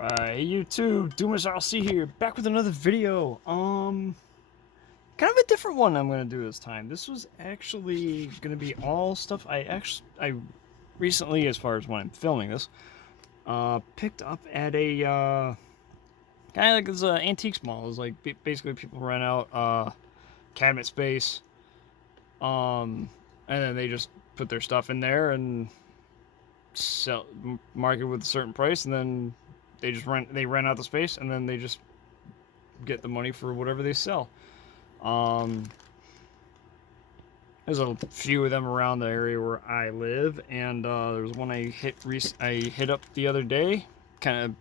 Hey YouTube, Doomers RC here, back with another video. Kind of a different one I'm gonna do this time. This was actually gonna be all stuff I recently, as far as when I'm filming this, picked up at a kind of like this antiques mall. It's like basically people rent out cabinet space, and then they just put their stuff in there and sell, market with a certain price, and then they rent out the space, and then they just get the money for whatever they sell. There's a few of them around the area where I live, and there was one I hit up the other day. Kind of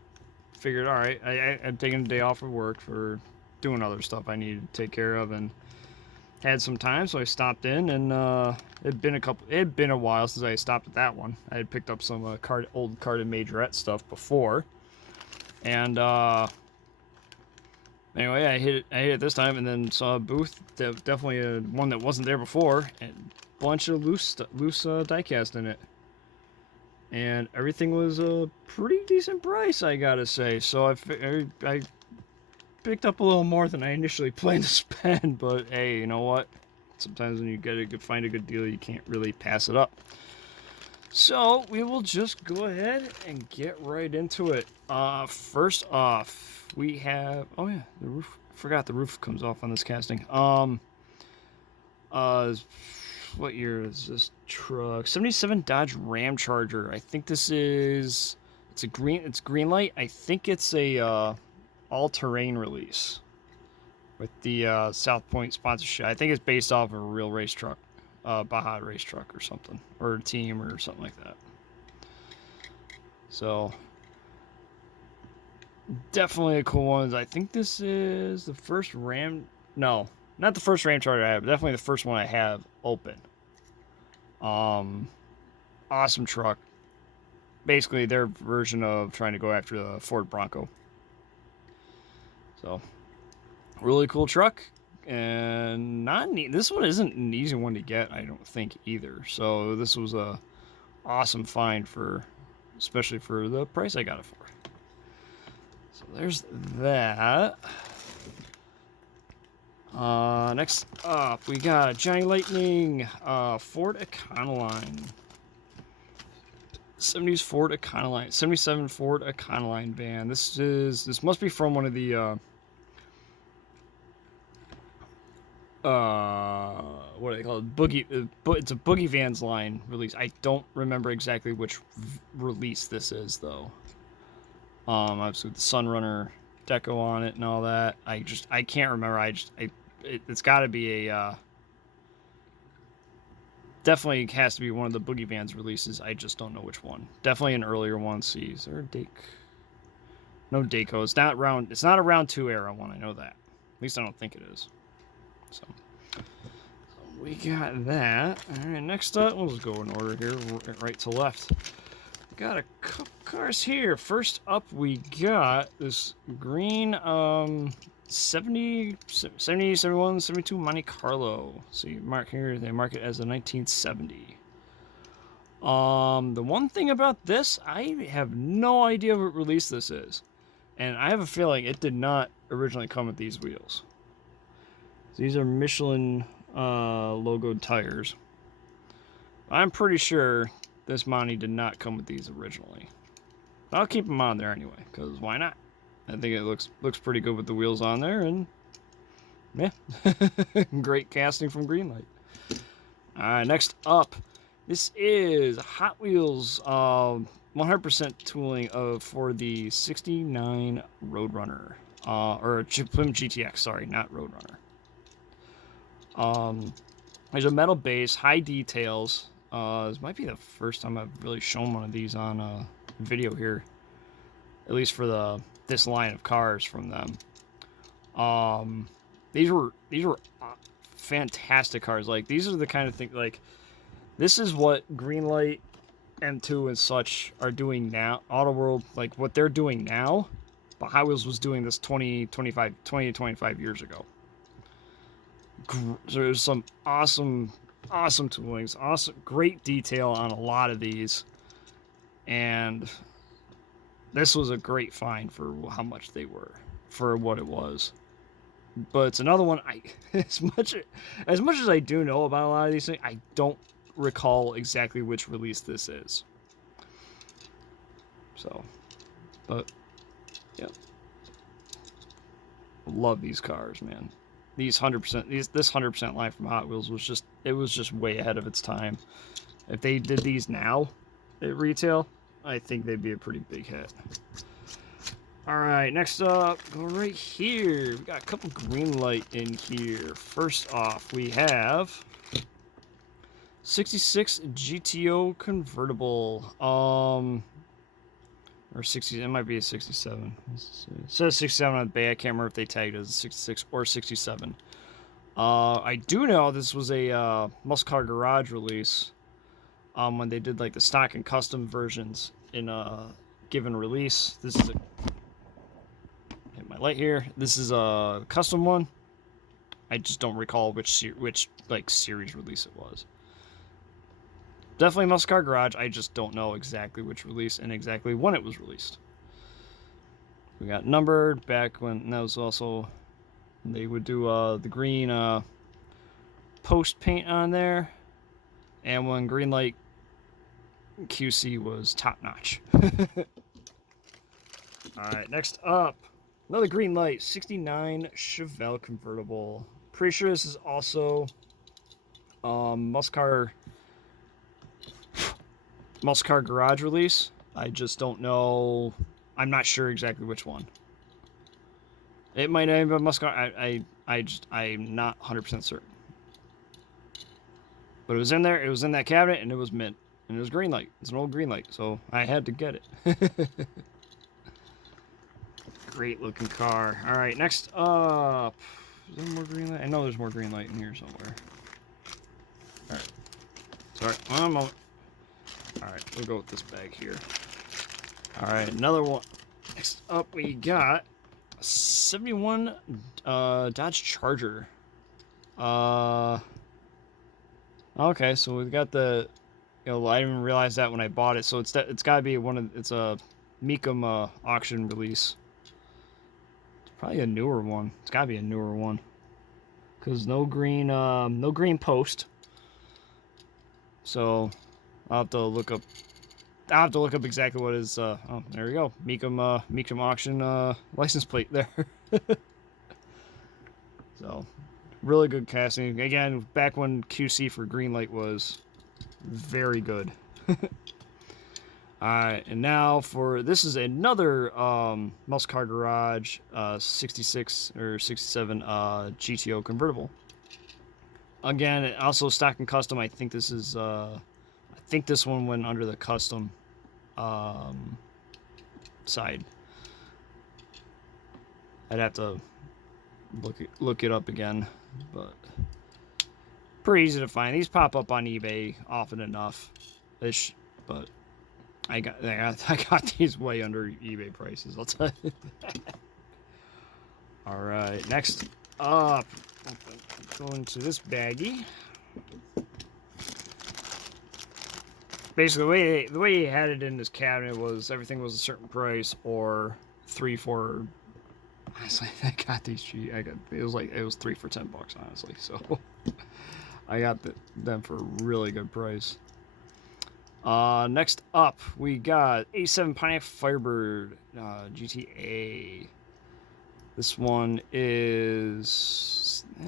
figured, all right, I'm taking a day off of work for doing other stuff I needed to take care of, and had some time, so I stopped in, and it'd been a while since I stopped at that one. I had picked up some old carded majorette stuff before, and anyway, I hit it this time, and then saw a booth, definitely one that wasn't there before, and a bunch of loose diecast in it, and everything was a pretty decent price, I gotta say. So I picked up a little more than I initially planned to spend, but hey, you know what? Sometimes when you find a good deal, you can't really pass it up. So we will just go ahead and get right into it. First off, we have, oh yeah, the roof. I forgot the roof comes off on this casting. What year is this truck? 77 Dodge Ram Charger. I think this is, it's Greenlight. I think it's a all-terrain release with the South Point sponsorship. I think it's based off of a real race truck, Baja race truck or something, or a team or something like that. So definitely a cool one. I think this is the first Ram. No, not the first Ram Charger I have, but definitely the first one I have open. Awesome truck. Basically their version of trying to go after the Ford Bronco. So, really cool truck, and this one isn't an easy one to get, I don't think, either. So this was a awesome find especially for the price I got it for. So there's that. Next up, we got Johnny Lightning, Ford Econoline. 70s Ford Econoline, 77 Ford Econoline van. This must be from one of the what do they call it? It's a Boogie Vans line release. I don't remember exactly which release this is though. Obviously with the Sunrunner deco on it and all that. I can't remember. It's got to be a definitely has to be one of the Boogie Vans releases. I just don't know which one. Definitely an earlier one. See, is there a date? No Daco. It's not a round 2 era one. I know that. At least I don't think it is. So we got that. All right. Next up, we'll just go in order here, right to left. We got a couple cars here. First up, we got this green 70, 71, 72 Monte Carlo. See, mark here, they mark it as a 1970. The one thing about this, I have no idea what release this is. And I have a feeling it did not originally come with these wheels. These are Michelin logoed tires. I'm pretty sure this Monte did not come with these originally. I'll keep them on there anyway, because why not? I think it looks pretty good with the wheels on there, and yeah, great casting from Greenlight. All right, next up, this is Hot Wheels 100% tooling for the '69 Roadrunner, or Plymouth GTX. Sorry, not Roadrunner. There's a metal base, high details. This might be the first time I've really shown one of these on video here, at least for this line of cars from them. These were fantastic cars. Like, these are the kind of thing, like, this is what Greenlight M2 and such are doing now. Auto World, like what they're doing now, but Hot Wheels was doing this 20 to 25 years ago. So there's some awesome toolings, great detail on a lot of these, and this was a great find for how much they were, for what it was. But it's another one. As much as I do know about a lot of these things, I don't recall exactly which release this is. So, but yeah, love these cars, man. These 100%, this 100% line from Hot Wheels was just way ahead of its time. If they did these now at retail, I think they'd be a pretty big hit. All right, next up, go right here. We got a couple Greenlight in here. First off, we have 66 GTO convertible. Or 60, it might be a 67. It says 67 on the bay. I can't remember if they tagged it as a 66 or 67. I do know this was a Muscle Car Garage release. When they did like the stock and custom versions in a given release. This is a, hit my light here. This is a custom one. I just don't recall which like series release it was. Definitely Muscle Car Garage. I just don't know exactly which release and exactly when it was released. We got numbered back when that was also they would do the green post paint on there, and when Greenlight QC was top notch. All right, next up, another Greenlight 69 Chevelle convertible. Pretty sure this is also Muscle Car Garage release. I just don't know. I'm not sure exactly which one. It might have been Muscle Car. I'm not 100% certain. But it was in there. It was in that cabinet, and it was mint. And it was Greenlight. It's an old Greenlight, so I had to get it. Great looking car. All right, next up. Is there more Greenlight? I know there's more Greenlight in here somewhere. All right. Sorry, one moment. All right, we'll go with this bag here. All right, another one. Next up, we got a 71 Dodge Charger. Okay, so we've got the, I didn't even realize that when I bought it. So it's got to be it's a Mecum auction release. It's probably a newer one. It's got to be a newer one. Cause no green post. So I'll have to look up. Exactly what is. Oh, there we go. Mecum auction license plate there. So, really good casting. Again, back when QC for Greenlight was very good. Alright, and now this is another Muscle Car Garage 66 or 67 GTO convertible. Again, also stock and custom. I think this is this one went under the custom side. I'd have to look it up again, but pretty easy to find. These pop up on eBay often enough, but I got these way under eBay prices. I'll tell you that. All right, next up, go into this baggie. Basically, the way he had it in his cabinet was everything was a certain price or 3 for. Honestly, I got these cheap. It was 3 for $10, honestly. So I got them for a really good price. Next up, we got 87 Pineapple Firebird GTA. This one is. I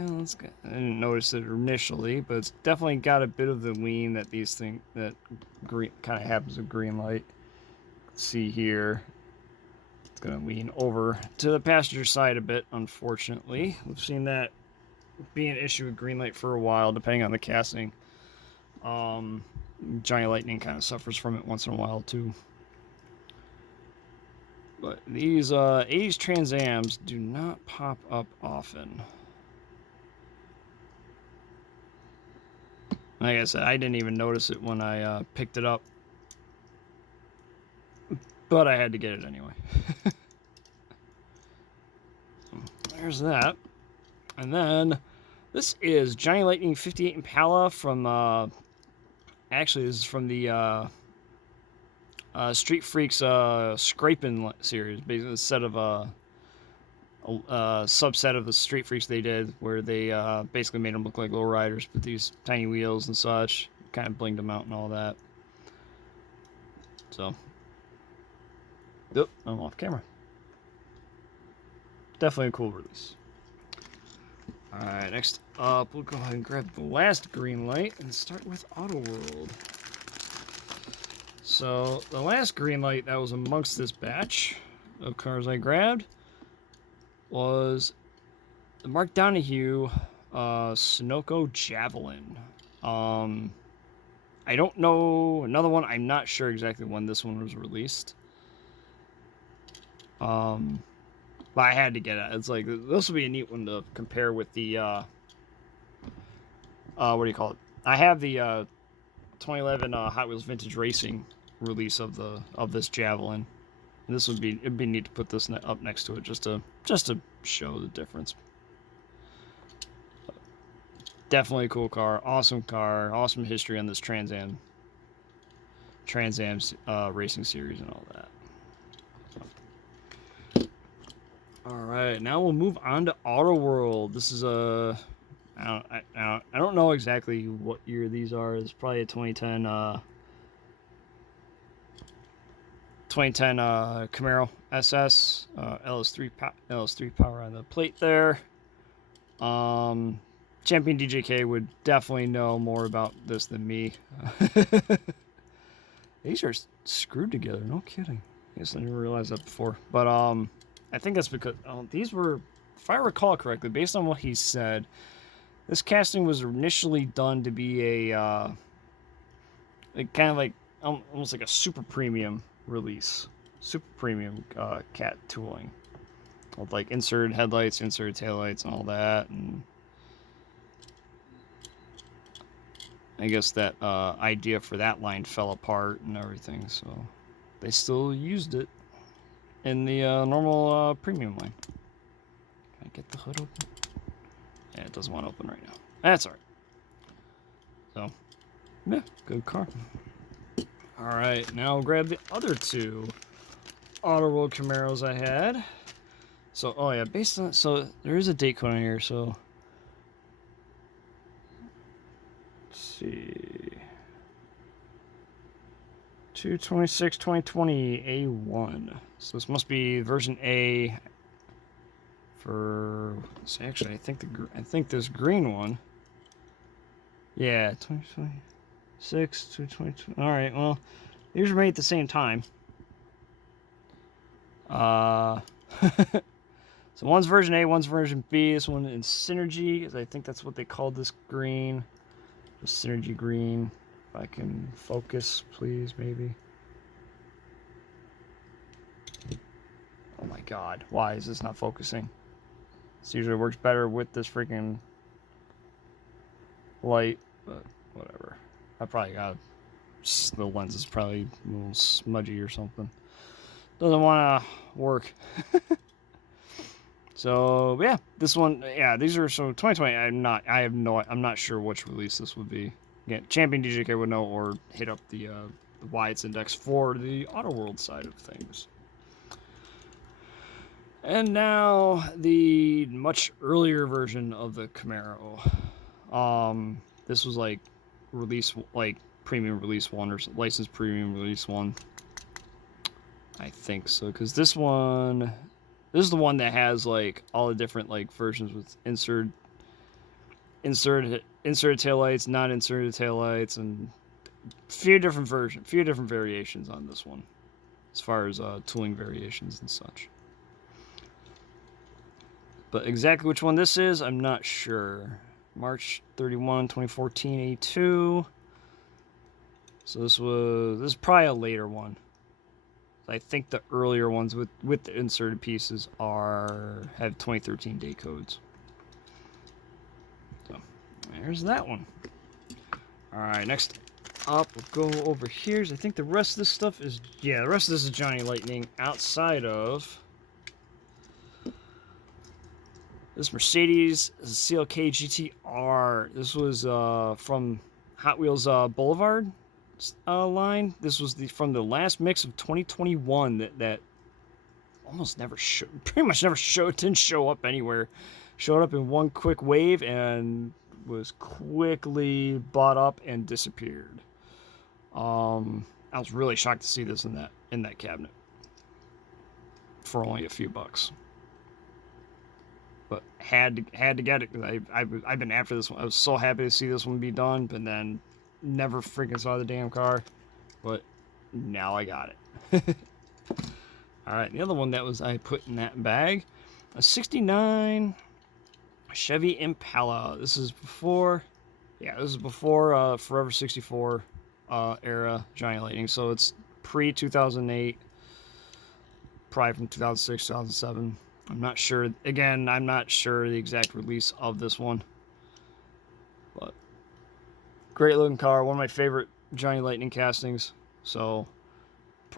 didn't notice it initially, but it's definitely got a bit of the lean that green kind of happens with Greenlight. See here. It's going to lean over to the passenger side a bit, unfortunately. We've seen that be an issue with Greenlight for a while, depending on the casting. Giant Lightning kind of suffers from it once in a while, too. But these 80s Trans Ams do not pop up often. Like I said, I didn't even notice it when I picked it up. But I had to get it anyway. There's that. And then this is Giant Lightning 58 Impala from actually this is from the Street Freaks Scraping series, basically a set of a subset of the Street Freaks they did, where they basically made them look like lowriders, but these tiny wheels and such, kind of blinged them out and all that. So, yep, I'm off camera. Definitely a cool release. Alright, next up, we'll go ahead and grab the last green light and start with Auto World. So, the last green light that was amongst this batch of cars I grabbed was the Mark Donahue Sunoco Javelin. I don't know, another one, I'm not sure exactly when this one was released. But I had to get it. It's like, this will be a neat one to compare with the, what do you call it? I have the 2011 Hot Wheels Vintage Racing release of this Javelin. And this would be, it'd be neat to put this up next to it just to show the difference. Definitely a cool car, awesome history on this Trans Am racing series and all that. Alright, now we'll move on to Auto World. This is I don't know exactly what year these are. It's probably a 2010 Camaro SS, LS3 power on the plate there. Champion DJK would definitely know more about this than me. These are screwed together, no kidding. I guess I didn't realize that before. But I think that's because these were, if I recall correctly, based on what he said, this casting was initially done to be a kind of like almost like a super premium release, super premium cat tooling with like inserted headlights, inserted taillights, and all that. And I guess that idea for that line fell apart and everything, so they still used it in the normal premium line. Can I get the hood open? Yeah, it doesn't want to open right now. That's alright. So, yeah, good car. Alright, now I'll grab the other two Auto World Camaros I had. So, oh yeah, based on, so there is a date code on here, so let's see. 2/26/2020 A1. So this must be version A for, so actually I think this green one. Yeah, 2026 to 2020. All right, well, these were made at the same time. So one's version A, one's version B. This one in Synergy, because I think that's what they called this green. The Synergy green. If I can focus, please, maybe. Oh my god, why is this not focusing? This usually works better with this freaking light, but whatever. I probably got, the lens is probably a little smudgy or something. Doesn't want to work. So yeah, this one, yeah, these are, so 2020. I'm not sure which release this would be. Again, Champion DJK would know, or hit up the Wyatt's index for the Auto World side of things. And now the much earlier version of the Camaro. This was like release, like premium release 1 or licensed premium release 1. I think so, because this is the one that has like all the different like versions with inserted taillights, not inserted taillights, and few different variations on this one, as far as tooling variations and such. But exactly which one this is, I'm not sure. March 31, 2014 A2. So this is probably a later one. I think the earlier ones with the inserted pieces have 2013 date codes. So there's that one. All right, next up we'll go over here. I think the rest of this stuff is, yeah, the rest of this is Johnny Lightning outside of this Mercedes CLK GTR. This was from Hot Wheels Boulevard. line. This was from the last mix of 2021 that almost never pretty much never didn't show up anywhere. Showed up in one quick wave and was quickly bought up and disappeared. I was really shocked to see this in that cabinet for only a few bucks. But had to get it because I've been after this one. I was so happy to see this one be done, but then never freaking saw the damn car. But now I got it. All right, the other one that I put in that bag, a '69 Chevy Impala. This is before Forever 64 era Giant Lightning. So it's pre 2008, probably from 2006, 2007. I'm not sure. Again, I'm not sure the exact release of this one. But great looking car. One of my favorite Giant Lightning castings. So,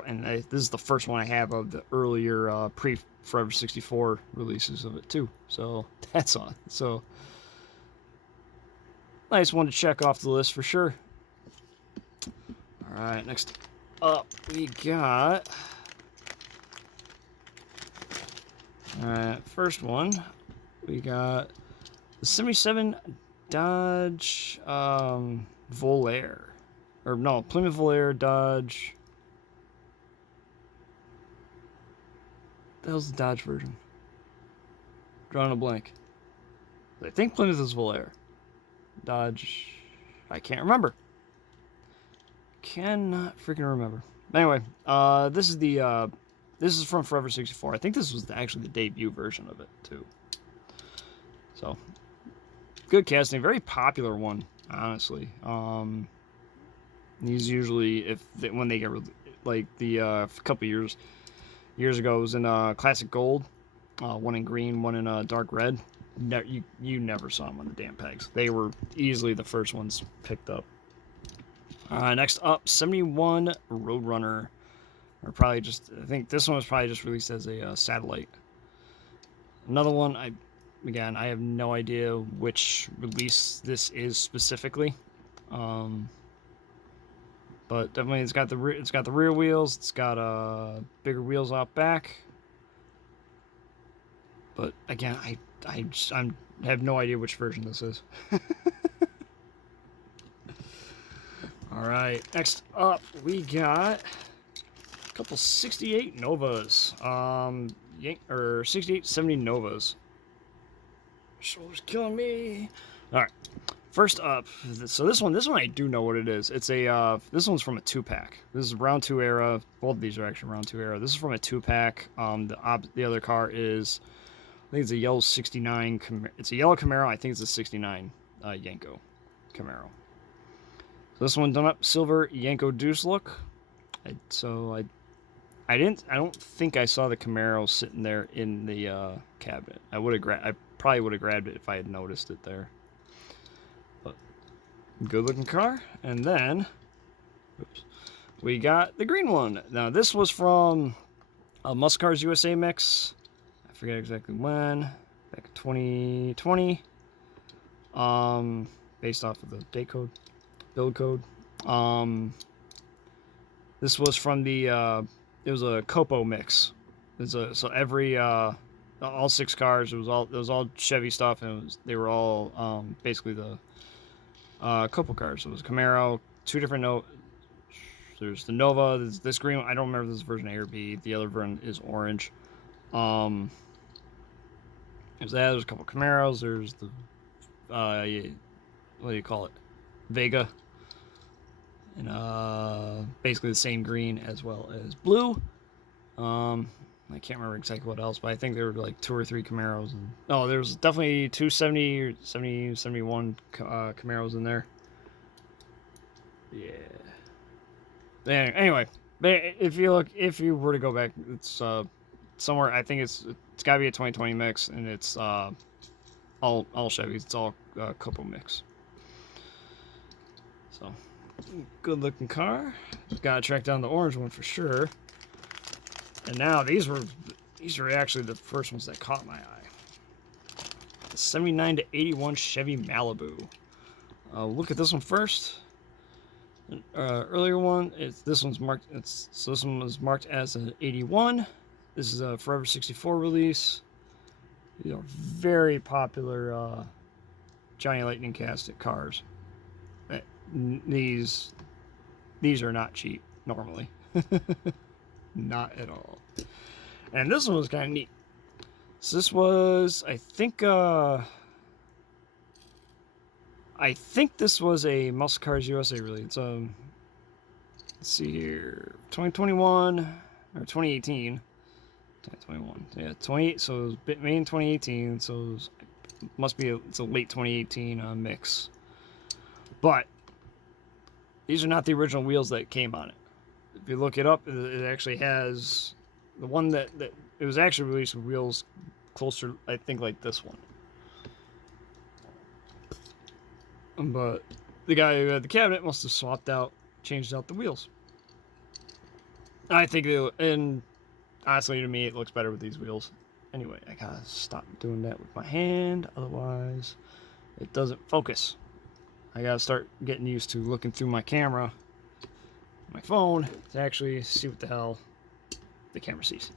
and this is the first one I have of the earlier pre-Forever 64 releases of it too. So that's on. So nice one to check off the list for sure. All right, next up we got. Alright, first one, we got the 77 Dodge Volare. Or no, Plymouth Volare Dodge. What the hell's the Dodge version? Drawing a blank. I think Plymouth is Volare. Dodge. I can't remember. Cannot freaking remember. Anyway, this is from Forever 64. I think this was actually the debut version of it, too. So, good casting. Very popular one, honestly. These usually, when they get, like, a couple years ago, it was in Classic Gold. One in green, one in dark red. You never saw them on the damn pegs. They were easily the first ones picked up. Next up, 71 Roadrunner. Or probably I think this one was probably just released as a satellite. Another one, I have no idea which release this is specifically. But definitely it's got the rear wheels, it's got bigger wheels out back. But again, I have no idea which version this is. All right, next up we got couple 68 Novas, or 68 70 Novas. Shoulder's killing me. All right, first up, so this one I do know what it is. It's this one's from a 2-pack. This is round 2 era. Both of these are actually round 2 era. This is from a 2-pack. The other car is, I think it's a yellow 69. It's a yellow Camaro. I think it's a 69 Yenko Camaro. So this one done up silver Yenko Deuce look. I don't think I saw the Camaro sitting there in the cabinet. I probably would have grabbed it if I had noticed it there. But good looking car. And then, we got the green one. Now this was from a Muscle Cars USA mix. I forget exactly when. Back in 2020. Based off of the date code, build code. This was from the. It was a Copo mix. So every all 6 cars. It was all Chevy stuff, and they were all basically the Copo cars. So it was Camaro, 2 different There's the Nova. This green one, I don't remember if this is version A or B. The other version is orange. There's that. There's a couple Camaros. There's the what do you call it? Vega. And basically the same green as well as blue. I can't remember exactly what else, but I think there were like 2 or 3 Camaros. There was definitely 2 70, 71 Camaros in there. Yeah. Anyway, if you were to go back, it's somewhere. I think it's got to be a 2020 mix, and it's all Chevys. It's all Copo mix. So. Good looking car. Gotta track down the orange one for sure. And now these are actually the first ones that caught my eye. The 79 to 81 Chevy Malibu. Look at this one first. Earlier one, this one's marked. So this one was marked as an 81. This is a Forever 64 release. These are very popular Johnny Lightning casted cars. These are not cheap normally. Not at all. And this one was kind of neat. So this was, I think this was a Muscle Cars USA release. It's let's see here, 2021 or 2018. 2021. Yeah, 28. So it was made in 2018. So it must be it's a late 2018 mix. But these are not the original wheels that came on it. If you look it up, it actually has the one that it was actually released with wheels closer, I think, like this one. But the guy who had the cabinet must have changed out the wheels. I think and honestly, to me, it looks better with these wheels. Anyway, I gotta stop doing that with my hand, otherwise it doesn't focus. I gotta start getting used to looking through my camera, my phone, to actually see what the hell the camera sees.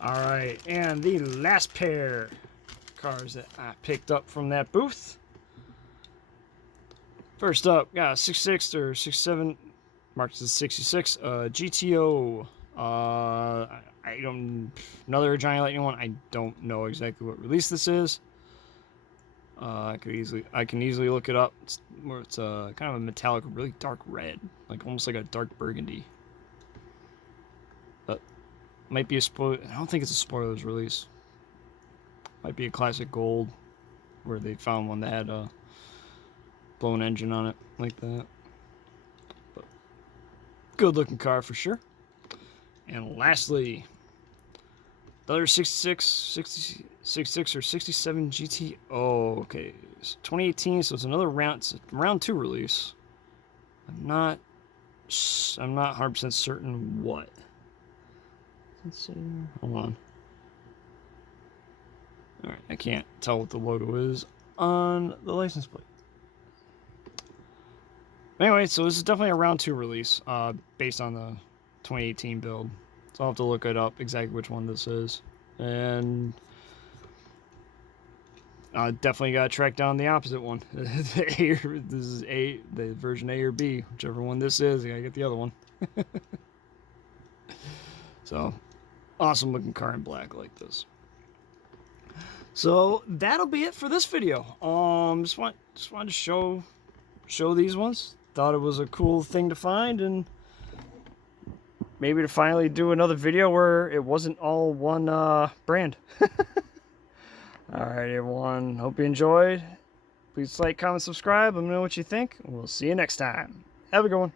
Alright, and the last pair of cars that I picked up from that booth. First up, got a 66 or 67, marked as 66, GTO. Another Johnny Lightning one. I don't know exactly what release this is. I can easily look it up. It's kind of a metallic, really dark red, like almost like a dark burgundy. But might be a spoiler. I don't think it's a spoilers release. Might be a classic gold, where they found one that had a blown engine on it like that. But good looking car for sure. And lastly, the other 66 or 67 GT. Oh, okay. It's 2018, so it's another round. It's a round 2 release. I'm not 100% certain what. Let's see. Hold on. All right, I can't tell what the logo is on the license plate. Anyway, so this is definitely a round 2 release, based on the 2018 build. So I'll have to look it up exactly which one this is. And definitely got to track down the opposite one. This is the version A or B, whichever one this is. I got to get the other one. So, awesome looking car in black like this. So that'll be it for this video. Just wanted to show these ones. Thought it was a cool thing to find, and maybe to finally do another video where it wasn't all one brand. Alright everyone, hope you enjoyed. Please like, comment, subscribe. Let me know what you think. We'll see you next time. Have a good one.